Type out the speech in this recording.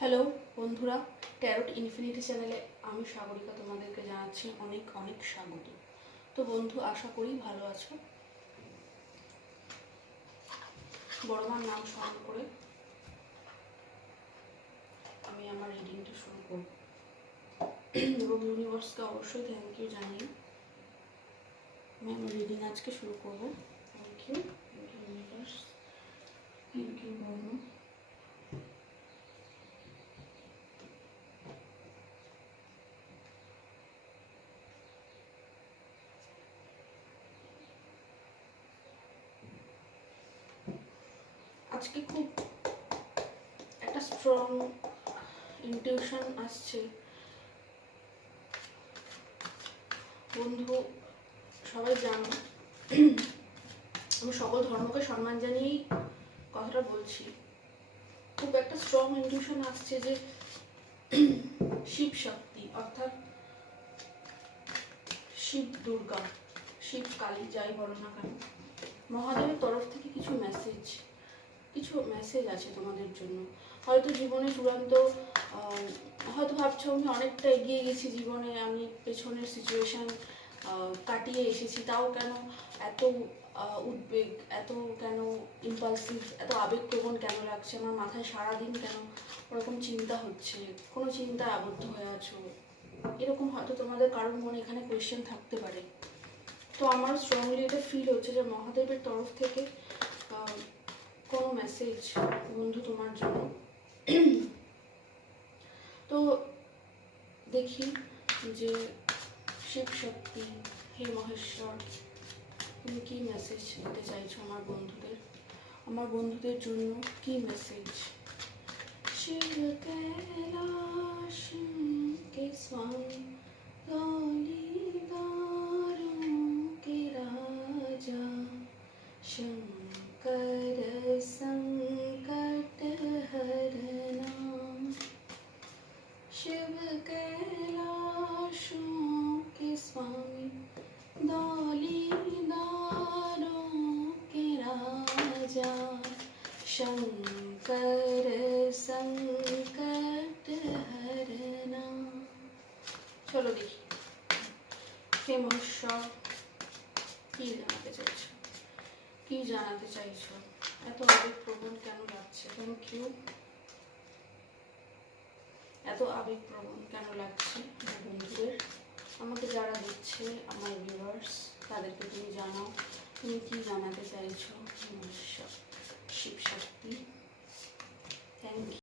Hello বন্ধুরা, tarot infinity চ্যানেলে আমি সাগরিকা তোমাদেরকে জানাচ্ছি অনেক অনেক স্বাগত। তো বন্ধু, আশা করি ভালো আছো। বড়মার নাম স্মরণ করে আমি আমার রিডিংটা শুরু করব এবং ইউনিভার্সকে অবশ্যই থ্যাংক ইউ জানিয়ে আমি আমার রিডিং আজকে শুরু করব। Thank you universe, thank you বড়মা। আজকে খুব একটা স্ট্রং ইনটিউশন আসছে বন্ধু। সবাই জানো আমি সকল ধর্মকে সম্মান জানিয়েই কথাটা বলছি। খুব একটা স্ট্রং ইনটিউশন আসছে যে শিব শক্তি অর্থাৎ শিব দুর্গা, শিব কালী, যাই বলো না কেন, মহাদেবের তরফ থেকে কিছু মেসেজ আছে তোমাদের জন্য। হয়তো জীবনে চূড়ান্ত হয়তো ভাবছো আমি অনেকটা এগিয়ে গেছি জীবনে, আমি পেছনের সিচুয়েশান কাটিয়ে এসেছি, তাও কেন এত উদ্বেগ, এত কেন ইম্পালসিভ, এত আবেগপ্রবণ কেন লাগছে আমার মাথায়, সারাদিন কেন ওরকম চিন্তা হচ্ছে, কোনো চিন্তায় আবদ্ধ হয়ে আছো, এরকম হয়তো তোমাদের কারোর মনে এখানে কোয়েশ্চেন থাকতে পারে। তো আমার স্ট্রংলি এটা ফিল হচ্ছে যে মহাদেবের তরফ থেকে কোনো মেসেজ বন্ধু তোমার জন্য। তো দেখি যে শিব শক্তি, হে মহেশ্বর, তুমি কি মেসেজ দিতে চাইছো আমার বন্ধুদের জন্য কি মেসেজ। শিব কৈলাশ কে স্বামী, গৌলীদারোं के राजा, शंकर संकट हरना। शिव कैलाशों के स्वामी, गौलीदारों के राजा, शंकर संकट हरना। চলো দেখি হে মহেশ্বর কি জানাতে চাইছো, এত আবেগপ্রবণ কেন লাগছে। Thank you. এত আবেগপ্রবণ কেন লাগছে বন্ধুদের, আমাকে যারা দিচ্ছে আমার ভিউয়ার্স, তাদেরকে তুমি জানাও তুমি কি জানাতে চাইছো। শিব শক্তি, থ্যাংক ইউ।